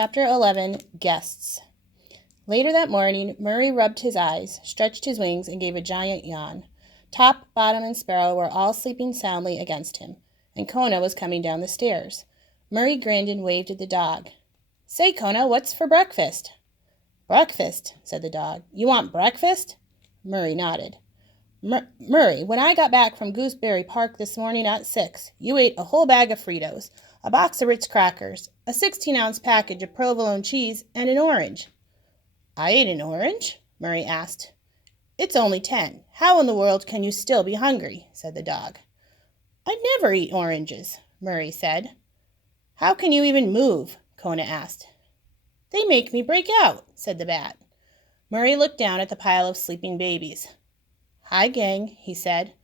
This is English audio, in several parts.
Chapter 11, Guests. Later that morning, Murray rubbed his eyes, stretched his wings, and gave a giant yawn. Top, Bottom, and Sparrow were all sleeping soundly against him, and Kona was coming down the stairs. Murray grinned and waved at the dog. "Say, Kona, what's for breakfast?" "Breakfast," said the dog. "You want breakfast?" Murray nodded. "Murray, when I got back from Gooseberry Park this morning at 6, you ate a whole bag of Fritos, a box of Ritz crackers, a 16-ounce package of provolone cheese, and an orange." "I ate an orange?" Murray asked. "It's only 10. How in the world can you still be hungry?" said the dog. "I never eat oranges," Murray said. "How can you even move?" Kona asked. "They make me break out," said the bat. Murray looked down at the pile of sleeping babies. "Hi, gang," he said.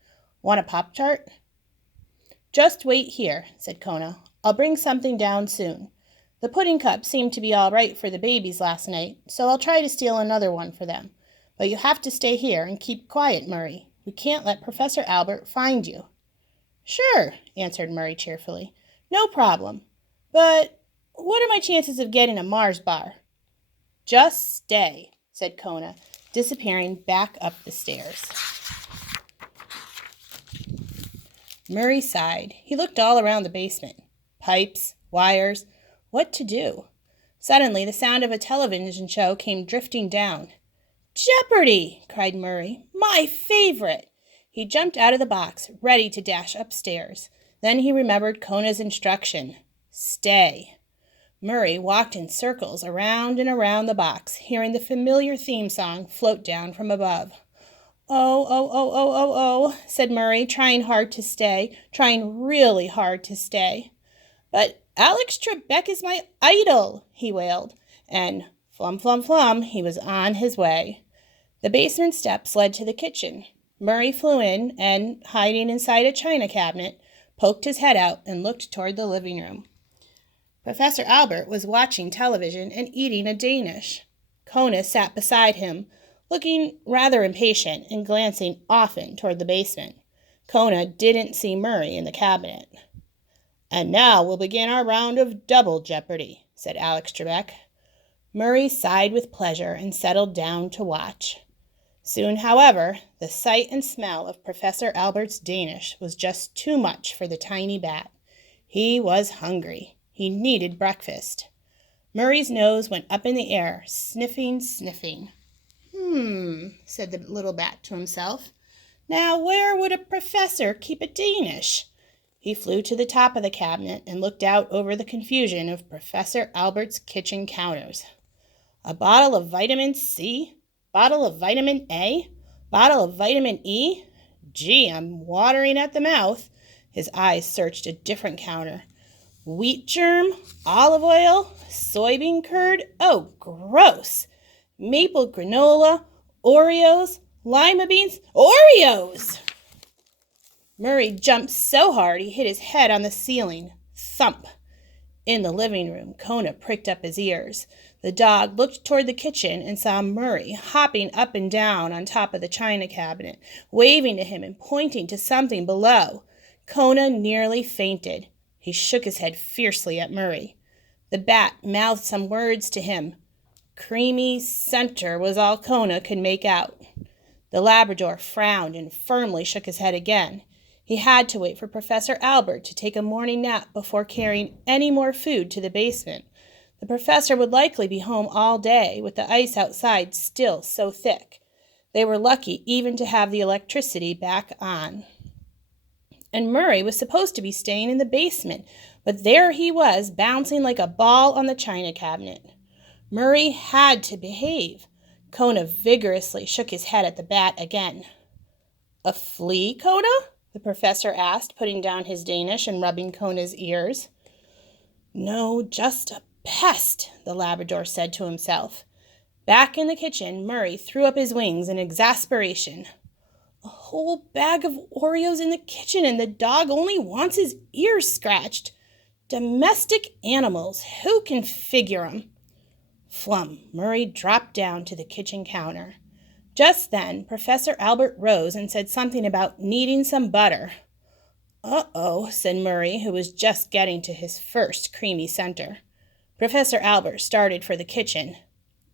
"Want a Pop-Tart?" "Just wait here," said Kona. "I'll bring something down soon. The pudding cup seemed to be all right for the babies last night, so I'll try to steal another one for them. But you have to stay here and keep quiet, Murray. We can't let Professor Albert find you." "Sure," answered Murray cheerfully. "No problem. But what are my chances of getting a Mars bar?" "Just stay," said Kona, disappearing back up the stairs. Murray sighed. He looked all around the basement. Pipes, wires, what to do? Suddenly, the sound of a television show came drifting down. "Jeopardy!" cried Murray. "My favorite!" He jumped out of the box, ready to dash upstairs. Then he remembered Kona's instruction. Stay. Murray walked in circles around and around the box, hearing the familiar theme song float down from above. "Oh, oh, oh, oh, oh, oh," said Murray, trying hard to stay, trying really hard to stay. "But Alex Trebek is my idol," he wailed, and flum, flum, flum, he was on his way. The basement steps led to the kitchen. Murray flew in and, hiding inside a china cabinet, poked his head out and looked toward the living room. Professor Albert was watching television and eating a Danish. Kona sat beside him, looking rather impatient and glancing often toward the basement. Kona didn't see Murray in the cabinet. "And now we'll begin our round of double Jeopardy," said Alex Trebek. Murray sighed with pleasure and settled down to watch. Soon, however, the sight and smell of Professor Albert's Danish was just too much for the tiny bat. He was hungry. He needed breakfast. Murray's nose went up in the air, sniffing, sniffing. Said the little bat to himself. "Now where would a professor keep a Danish?" He flew to the top of the cabinet and looked out over the confusion of Professor Albert's kitchen counters. A bottle of vitamin C? Bottle of vitamin A? Bottle of vitamin E? Gee, I'm watering at the mouth. His eyes searched a different counter. Wheat germ? Olive oil? Soybean curd? Oh, gross! Maple granola? Oreos? Lima beans? Oreos! Murray jumped so hard he hit his head on the ceiling. Thump! In the living room, Kona pricked up his ears. The dog looked toward the kitchen and saw Murray hopping up and down on top of the china cabinet, waving to him and pointing to something below. Kona nearly fainted. He shook his head fiercely at Murray. The bat mouthed some words to him. Creamy center was all Kona could make out. The Labrador frowned and firmly shook his head again. He had to wait for Professor Albert to take a morning nap before carrying any more food to the basement. The professor would likely be home all day, with the ice outside still so thick. They were lucky even to have the electricity back on. And Murray was supposed to be staying in the basement, but there he was, bouncing like a ball on the china cabinet. Murray had to behave. Kona vigorously shook his head at the bat again. "A flea, Kona?" the professor asked, putting down his Danish and rubbing Kona's ears. "No, just a pest," the Labrador said to himself. Back in the kitchen, Murray threw up his wings in exasperation. "A whole bag of Oreos in the kitchen, and the dog only wants his ears scratched. Domestic animals, who can figure 'em?" Flum! Murray dropped down to the kitchen counter. Just then, Professor Albert rose and said something about needing some butter. "Uh-oh," said Murray, who was just getting to his first creamy center. Professor Albert started for the kitchen.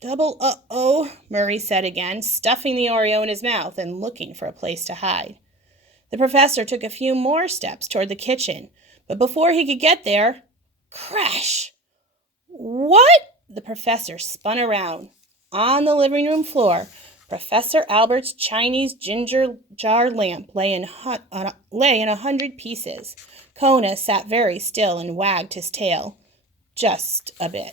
Double uh-oh, Murray said again, stuffing the Oreo in his mouth and looking for a place to hide. The professor took a few more steps toward the kitchen, but before he could get there, crash! What? The professor spun around. On the living room floor, Professor Albert's Chinese ginger jar lamp lay in 100 pieces. Kona sat very still and wagged his tail. Just a bit.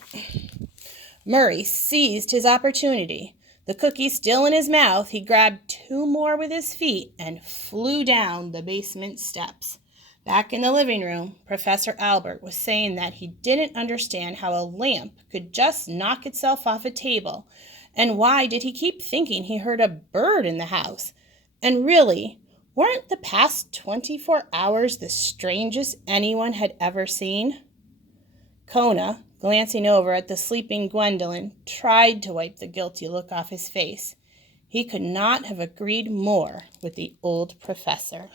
Murray seized his opportunity. The cookie still in his mouth, he grabbed 2 more with his feet and flew down the basement steps. Back in the living room, Professor Albert was saying that he didn't understand how a lamp could just knock itself off a table, and why did he keep thinking he heard a bird in the house? And really, weren't the past 24 hours the strangest anyone had ever seen? Kona, glancing over at the sleeping Gwendolyn, tried to wipe the guilty look off his face. He could not have agreed more with the old professor.